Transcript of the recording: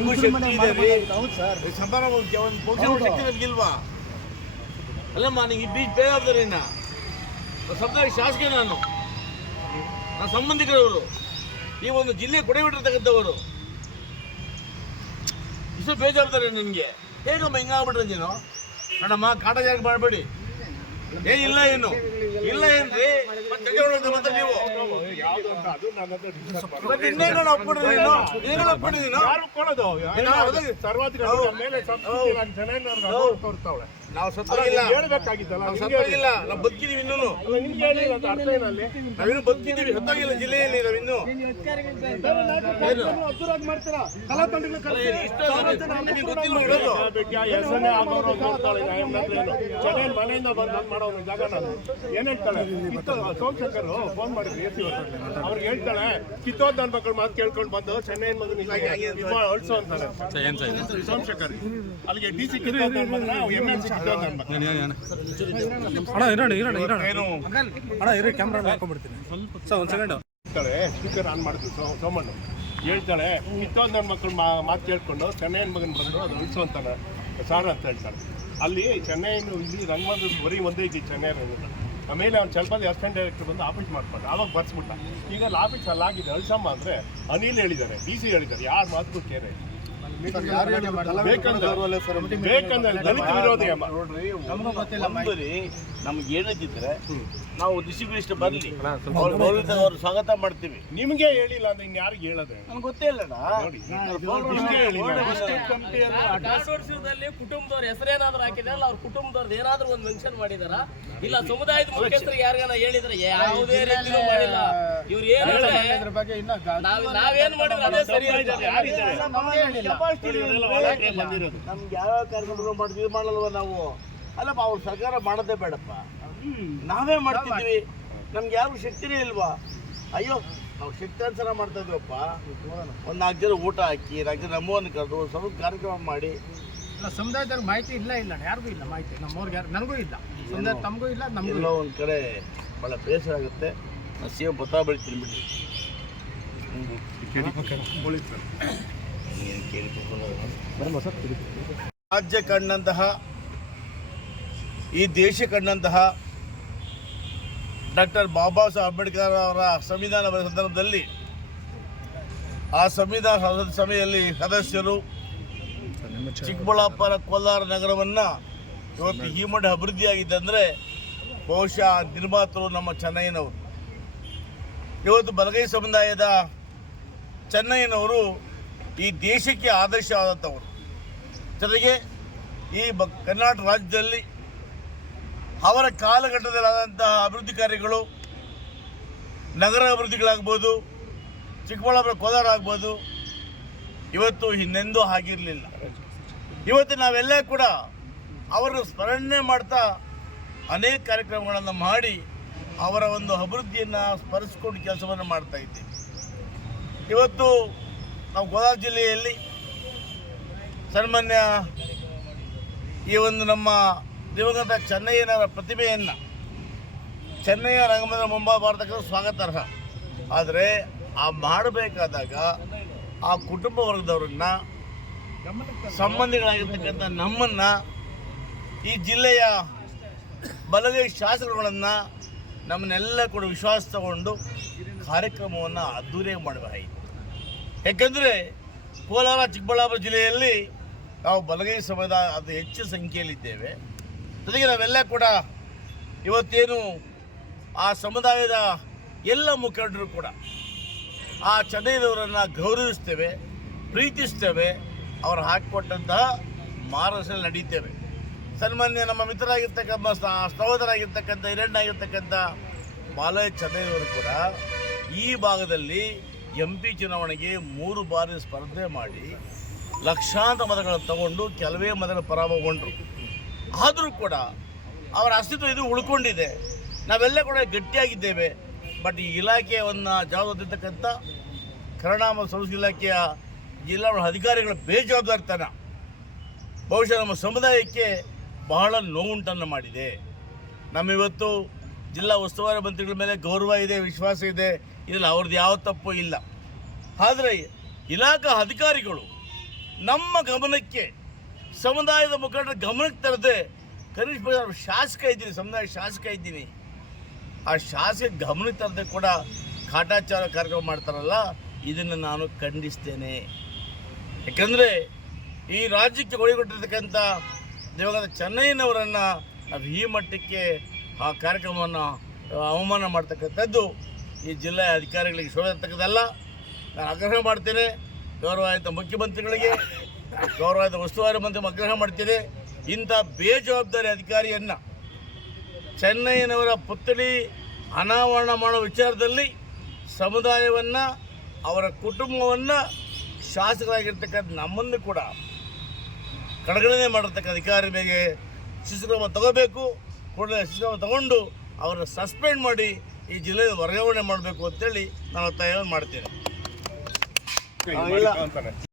ನಮಗೂ ಶಕ್ತಿ ಇದೆ ರೀ. ಸಮಾನ ಒಂದು ಪಕ್ಷ ಶಕ್ತಿ ನಮಗಿಲ್ವಾ? ಅಲ್ಲಮ್ಮ, ನಿಂಗೆ ಈ ಬೀಚ್ ಬೇಜವಾಬ್ದಾರಿನ ಸಪ್ತಾಹ ಶಾಸಕ ನಾನು ಸಂಬಂಧಿಕರವರು, ಈ ಒಂದು ಜಿಲ್ಲೆ ಕೊಡೆಬಿಟ್ಟಿರ್ತಕ್ಕಂಥವರು. ಇಷ್ಟು ಬೇಜವಾಬ್ದಾರಿ ನನಗೆ. ಹೇಗಮ್ಮ ಹಿಂಗಾಗ್ಬಿಟ್ರೆ ನೀನು? ನೋಡಮ್ಮ, ಕಾಟಾಚಾರ ಮಾಡಬೇಡಿ. ಏನಿಲ್ಲ, ಏನು ಇಲ್ಲ ಏನ್ರಿ? ಮತ್ತೆ ನೀವು ನಾವು ಸತ್ತಾಗಿಲ್ಲ, ನಾವು ಬದುಕಿದೀವಿ, ಇನ್ನೂ ನಾವಿನ್ನು ಬದುಕಿದೀವಿ, ಸತ್ತಾಗಿಲ್ಲ ಜಿಲ್ಲೆಯಲ್ಲಿ ನಾವಿನ್ನು. ಮನೆಯಿಂದ ಬಂದು ಮಾಡೋದು ಜಾಗ ನಾನು ಏನ್ ಹೇಳ್ತಾಳೆ, ಸೋಮಶೇಖರ್ ಫೋನ್ ಮಾಡಿದ್ರು ಎಸಿ ಅವ್ರಿಗೆ ಹೇಳ್ತಾಳೆ, ಕಿತ್ತೋದ್ ನನ್ನ ಮಕ್ಕಳು ಮಾತು ಕೇಳ್ಕೊಂಡು ಬಂದು ಚೆನ್ನೈ ಮಗನ ಅಳ್ಸೋ ಅಂತಾಳೆ ಸೋಮಶೇಖರ್. ಅಲ್ಲಿಗೆ ಡಿ ಸಿ ಕಿತ್ತೋದ್ ನನ್ನ ಮಗನ MLC ಕಿತ್ತೋದ್ ನನ್ನ ಮಗನ. ಸ್ಪೀಕರ್ ಆನ್ ಮಾಡಿದ್ರು ಸೋಮಣ್ಣ. ಹೇಳ್ತಾಳೆ, ಕಿತ್ತೋದ್ ನನ್ನ ಮಕ್ಕಳು ಮಾತು ಕೇಳ್ಕೊಂಡು ಚೆನ್ನೈ ಮಗನ ಬಂದು ಅದು ಅಳ್ಸೋ ಅಂತಾನೆ ಸಾರ್ ಅಂತ ಹೇಳ್ತಾಳೆ. ಅಲ್ಲಿ ಚೆನ್ನೈನು ಇಲ್ಲಿ ರಂಗಮಂದಿರ ಬರೀ ಒಂದೇ ಇದ್ದು ಚೆನ್ನೈ ರಂಗ. ಆಮೇಲೆ ಅವ್ನು ಚಲಪತಿ ಅಸಿಸ್ಟೆಂಟ್ ಡೈರೆಕ್ಟರ್ ಬಂದು ಆಫೀಸ್ ಮಾಡ್ಕೊಂಡು ಆವಾಗ ಬರ್ಸ್ಬಿಟ್ಟ. ಈಗ ಅಲ್ಲಿ ಆಫೀಸ್ ಅಲ್ಲಿ ಆಗಿದೆ ಅಳ್ಸಮ್ಮ ಅಂದರೆ ಅನಿಲ್ ಹೇಳಿದ್ದಾರೆ, DC ಹೇಳಿದ್ದಾರೆ, ಯಾರು ಮಾತುಗೂ ಕೇರೆ ಬೇಕಂದ್ರೆ ದಲಿತ ವಿರೋಧಿ ಅಮ್ಮ. ನಮ್ಗೆ ಏನಂತಿದ್ರೆ ನಾವು ಡಿಸ್ಟ್ರಿಬ್ಯೂಷನ್ ಬರಲಿ, ಅವ್ರು ಸ್ವಾಗತ ಮಾಡ್ತೀವಿ. ನಿಮ್ಗೆ ಹೇಳಿಲ್ಲ ಅಂದ್ರೆ ಇನ್ ಯಾರಿಗೆ ಹೇಳೋದು? ನಮ್ಗೆ ಗೊತ್ತೇ ಇಲ್ಲಣ್ಣ. ಕುಟುಂಬದವ್ರ ಹೆಸರೇನಾದ್ರು ಹಾಕಿದಾರಲ್ಲ, ಅವ್ರ ಕುಟುಂಬದವ್ರದ್ದು ಏನಾದ್ರು ಒಂದು ಮೆನ್ಷನ್ ಮಾಡಿದಾರ? ಇಲ್ಲ ಸಮುದಾಯದ ಮುಖ್ಯಸ್ಥರು ಯಾರಿಗಾನ ಹೇಳಿದ್ರೆ? ಯಾವುದೇ ರೀತಿಯೂ ಮಾಡಿಲ್ಲ. ಇವ್ರು ಏನು ನಾವೇನ್ ಮಾಡಿದ್ರೆ ಅದೇ ಸರಿ. ನಮ್ಗೆ ಯಾವ್ಯಾವ ಕಾರ್ಯಕ್ರಮಗಳು ಮಾಡ್ತೀವಿ ಮಾಡಲ್ವ ನಾವು? ಅಲ್ಲಪ್ಪ, ಅವ್ರ ಸರ್ಕಾರ ಮಾಡೋದೇ ಬೇಡಪ್ಪ, ನಾವೇ ಮಾಡ್ತಿದ್ವಿ. ನಮ್ಗೆ ಯಾರು ಶಕ್ತಿನೇ ಇಲ್ವಾ? ಅಯ್ಯೋ, ನಾವು ಶಕ್ತಾನುಸಾರ ಮಾಡ್ತಾ ಇದ್ವಪ್ಪ. ಒಂದು 4 ಜನ ಊಟ ಹಾಕಿ, 4 ಜನ ನಮ್ಮವನ್ನು ಕರೆದು ಸ್ವಲ್ಪ ಕಾರ್ಯಕ್ರಮ ಮಾಡಿ. ಸಮುದಾಯದವ್ರಿಗೆ ಮಾಹಿತಿ ಇಲ್ಲ ಯಾರಿಗೂ ಇಲ್ಲ ಮಾಹಿತಿ. ನಮ್ಮವ್ರಿಗೆ ಯಾರು, ನನಗೂ ಇಲ್ಲ, ಸಮುದಾಯ ತಮಗೂ ಇಲ್ಲ, ನಮಗೂ ಎಲ್ಲೋ ಒಂದು ಕಡೆ ಭಾಳ ಬೇಸರ ಆಗುತ್ತೆ. CM ಪತ್ರ ಬೆಳಿತೀನಿ ಬಿಡ್ರಿ. ರಾಜ್ಯ ಕಂಡಂತಹ, ಈ ದೇಶ ಕಂಡಂತಹ ಡಾಕ್ಟರ್ ಬಾಬಾ ಸಾಹೇಬ್ ಅಂಬೇಡ್ಕರ್ ಅವರ ಸಂವಿಧಾನ ಬರೆದ ಸಂದರ್ಭದಲ್ಲಿ ಆ ಸಂವಿಧಾನ ಸಭೆಯಲ್ಲಿ ಸದಸ್ಯರು ಚಿಕ್ಕಬಳ್ಳಾಪುರ, ಕೋಲಾರ ನಗರವನ್ನು ಇವತ್ತು ಈ ಮಟ್ಟ ಅಭಿವೃದ್ಧಿಯಾಗಿದೆ ಅಂದರೆ ಬಹುಶಃ ನಿರ್ಮಾತೃ ನಮ್ಮ ಚೆನ್ನೈನವರು. ಇವತ್ತು ಬಲಗೈ ಸಮುದಾಯದ ಚೆನ್ನೈನವರು ಈ ದೇಶಕ್ಕೆ ಆದರ್ಶವಾದಂಥವರು. ಜೊತೆಗೆ ಈ ಕರ್ನಾಟಕ ರಾಜ್ಯದಲ್ಲಿ ಅವರ ಕಾಲಘಟ್ಟದಲ್ಲಾದಂತಹ ಅಭಿವೃದ್ಧಿ ಕಾರ್ಯಗಳು, ನಗರ ಅಭಿವೃದ್ಧಿಗಳಾಗ್ಬೋದು, ಚಿಕ್ಕಬಳ್ಳಾಪುರ, ಕೋಲಾರ ಆಗ್ಬೋದು, ಇವತ್ತು ಹಿಂದೆಂದೂ ಆಗಿರಲಿಲ್ಲ. ಇವತ್ತು ನಾವೆಲ್ಲ ಕೂಡ ಅವರನ್ನು ಸ್ಮರಣೆ ಮಾಡ್ತಾ ಅನೇಕ ಕಾರ್ಯಕ್ರಮಗಳನ್ನು ಮಾಡಿ ಅವರ ಒಂದು ಅಭಿವೃದ್ಧಿಯನ್ನು ಸ್ಮರಿಸಿಕೊಂಡು ಕೆಲಸವನ್ನು ಮಾಡ್ತಾ ಇದ್ದೀವಿ. ಇವತ್ತು ನಾವು ಕೋಲಾರ ಜಿಲ್ಲೆಯಲ್ಲಿ ಸನ್ಮಾನ್ಯ ಈ ಒಂದು ನಮ್ಮ ದಿವಂಗತ ಚೆನ್ನಯ್ಯನವರ ಪ್ರತಿಭೆಯನ್ನು ಚೆನ್ನಯ್ಯ ರಂಗಮಂದಿರ ಮುಂಭಾಗತಕ್ಕಂಥ ಸ್ವಾಗತಾರ್ಹ. ಆದರೆ ಆ ಮಾಡಬೇಕಾದಾಗ ಆ ಕುಟುಂಬ ವರ್ಗದವರನ್ನು, ಸಂಬಂಧಿಗಳಾಗಿರ್ತಕ್ಕಂಥ ನಮ್ಮನ್ನು, ಈ ಜಿಲ್ಲೆಯ ಬಲಗೈ ಶಾಸಕರುಗಳನ್ನು, ನಮ್ಮನ್ನೆಲ್ಲ ಕೂಡ ವಿಶ್ವಾಸ ತಗೊಂಡು ಕಾರ್ಯಕ್ರಮವನ್ನು ಅದ್ದೂರಿಯಾಗಿ ಮಾಡಬೇಕಾಗಿತ್ತು. ಯಾಕೆಂದರೆ ಕೋಲಾರ, ಚಿಕ್ಕಬಳ್ಳಾಪುರ ಜಿಲ್ಲೆಯಲ್ಲಿ ನಾವು ಬಲಗೈ ಸಮುದಾಯ ಅದು ಹೆಚ್ಚು ಸಂಖ್ಯೆಯಲ್ಲಿದ್ದೇವೆ. ಜೊತೆಗೆ ನಾವೆಲ್ಲ ಕೂಡ ಇವತ್ತೇನು ಆ ಸಮುದಾಯದ ಎಲ್ಲ ಮುಖಂಡರು ಕೂಡ ಆ ಚೆನ್ನೈನವರನ್ನು ಗೌರವಿಸ್ತೇವೆ, ಪ್ರೀತಿಸ್ತೇವೆ. ಅವರು ಹಾಕಿಕೊಟ್ಟಂತಹ ಮಾರ್ಗದರ್ಶನ ನಡೀತೇವೆ. ಸನ್ಮಾನ್ಯ ನಮ್ಮ ಮಿತ್ರರಾಗಿರ್ತಕ್ಕಂಥ, ಸಹೋದರಾಗಿರ್ತಕ್ಕಂಥ, ಹಿರಣ್ಣಾಗಿರ್ತಕ್ಕಂಥ ಬಾಲಯ್ಯ ಚೆನ್ನೈನವರು ಕೂಡ ಈ ಭಾಗದಲ್ಲಿ MP ಚುನಾವಣೆಗೆ 3 ಬಾರಿ ಸ್ಪರ್ಧೆ ಮಾಡಿ ಲಕ್ಷಾಂತರ ಮತಗಳನ್ನು ತಗೊಂಡು ಕೆಲವೇ ಮತಗಳ ಪರಾಭವಗೊಂಡರು. ಆದರೂ ಕೂಡ ಅವರ ಅಸ್ತಿತ್ವ ಇದು ಉಳ್ಕೊಂಡಿದೆ. ನಾವೆಲ್ಲ ಕೂಡ ಗಟ್ಟಿಯಾಗಿದ್ದೇವೆ. ಬಟ್ ಈ ಇಲಾಖೆಯನ್ನು ಜವಾಬ್ದಾರಿರ್ತಕ್ಕಂಥ ಕನ್ನಡ ಮತ್ತು ಸಂಸ್ಕೃತಿ ಇಲಾಖೆಯ ಜಿಲ್ಲಾ ಅಧಿಕಾರಿಗಳ ಬೇಜವಾಬ್ದಾರಿತನ ಬಹುಶಃ ನಮ್ಮ ಸಮುದಾಯಕ್ಕೆ ಬಹಳ ನೋವುಂಟನ್ನು ಮಾಡಿದೆ. ನಮ್ಮಿವತ್ತು ಜಿಲ್ಲಾ ಉಸ್ತುವಾರಿ ಮಂತ್ರಿಗಳ ಮೇಲೆ ಗೌರವ ಇದೆ, ವಿಶ್ವಾಸ ಇದೆ, ಇದರಲ್ಲಿ ಅವ್ರದ್ದು ಯಾವ ತಪ್ಪು ಇಲ್ಲ. ಆದರೆ ಇಲಾಖಾ ಅಧಿಕಾರಿಗಳು ನಮ್ಮ ಗಮನಕ್ಕೆ ಸಮುದಾಯದ ಮುಖಂಡರ ಗಮನಕ್ಕೆ ತರದೆ ಕನಿಷ್ಠ ಪಕ್ಷ ಶಾಸಕ ಇದ್ದೀನಿ, ಸಮುದಾಯ ಶಾಸಕ ಇದ್ದೀನಿ, ಆ ಶಾಸಕ ಗಮನಕ್ಕೆ ತರದೆ ಕೂಡ ಕಾಟಾಚಾರ ಕಾರ್ಯಕ್ರಮ ಮಾಡ್ತಾರಲ್ಲ, ಇದನ್ನು ನಾನು ಖಂಡಿಸ್ತೇನೆ. ಯಾಕಂದರೆ ಈ ರಾಜ್ಯಕ್ಕೆ ಒಳಗೊಟ್ಟಿರ್ತಕ್ಕಂಥ ದಿವಂಗತ ಚೆನ್ನೈನವರನ್ನು ನಾವು ಈ ಮಟ್ಟಕ್ಕೆ ಆ ಕಾರ್ಯಕ್ರಮವನ್ನು ಅವಮಾನ ಮಾಡ್ತಕ್ಕಂಥದ್ದು ಈ ಜಿಲ್ಲೆಯ ಅಧಿಕಾರಿಗಳಿಗೆ ಶೋಭೆ ತಕ್ಕದಲ್ಲ. ನಾನು ಆಗ್ರಹ ಮಾಡ್ತೇನೆ, ಗೌರವಾನ್ವಿತ ಮುಖ್ಯಮಂತ್ರಿಗಳಿಗೆ, ಗೌರವಾನ್ವಿತ ಉಸ್ತುವಾರಿ ಮಂತ್ರಿ ಆಗ್ರಹ ಮಾಡ್ತೇನೆ, ಇಂಥ ಬೇಜವಾಬ್ದಾರಿ ಅಧಿಕಾರಿಯನ್ನು ಚೆನ್ನೈನವರ ಪುತ್ಥಳಿ ಅನಾವರಣ ಮಾಡೋ ವಿಚಾರದಲ್ಲಿ ಸಮುದಾಯವನ್ನು, ಅವರ ಕುಟುಂಬವನ್ನು, ಶಾಸಕರಾಗಿರ್ತಕ್ಕಂಥ ನಮ್ಮನ್ನು ಕೂಡ ಕಡೆಗಣನೆ ಮಾಡಿರ್ತಕ್ಕ ಅಧಿಕಾರಿ ಮೇಲೆ ಶಿಸ್ತುಕ್ರಮ ತಗೋಬೇಕು. ಕೂಡಲೇ ಶಿಸ್ತುಕ್ರಮ ತಗೊಂಡು ಅವರನ್ನು ಸಸ್ಪೆಂಡ್ ಮಾಡಿ ಈ ಜಿಲ್ಲೆಯ ವರ್ಗಾವಣೆ ಮಾಡಬೇಕು ಅಂತೇಳಿ ನಾನು ಒತ್ತಾಯ ಮಾಡ್ತೇನೆ. ಅಂತಾನೆ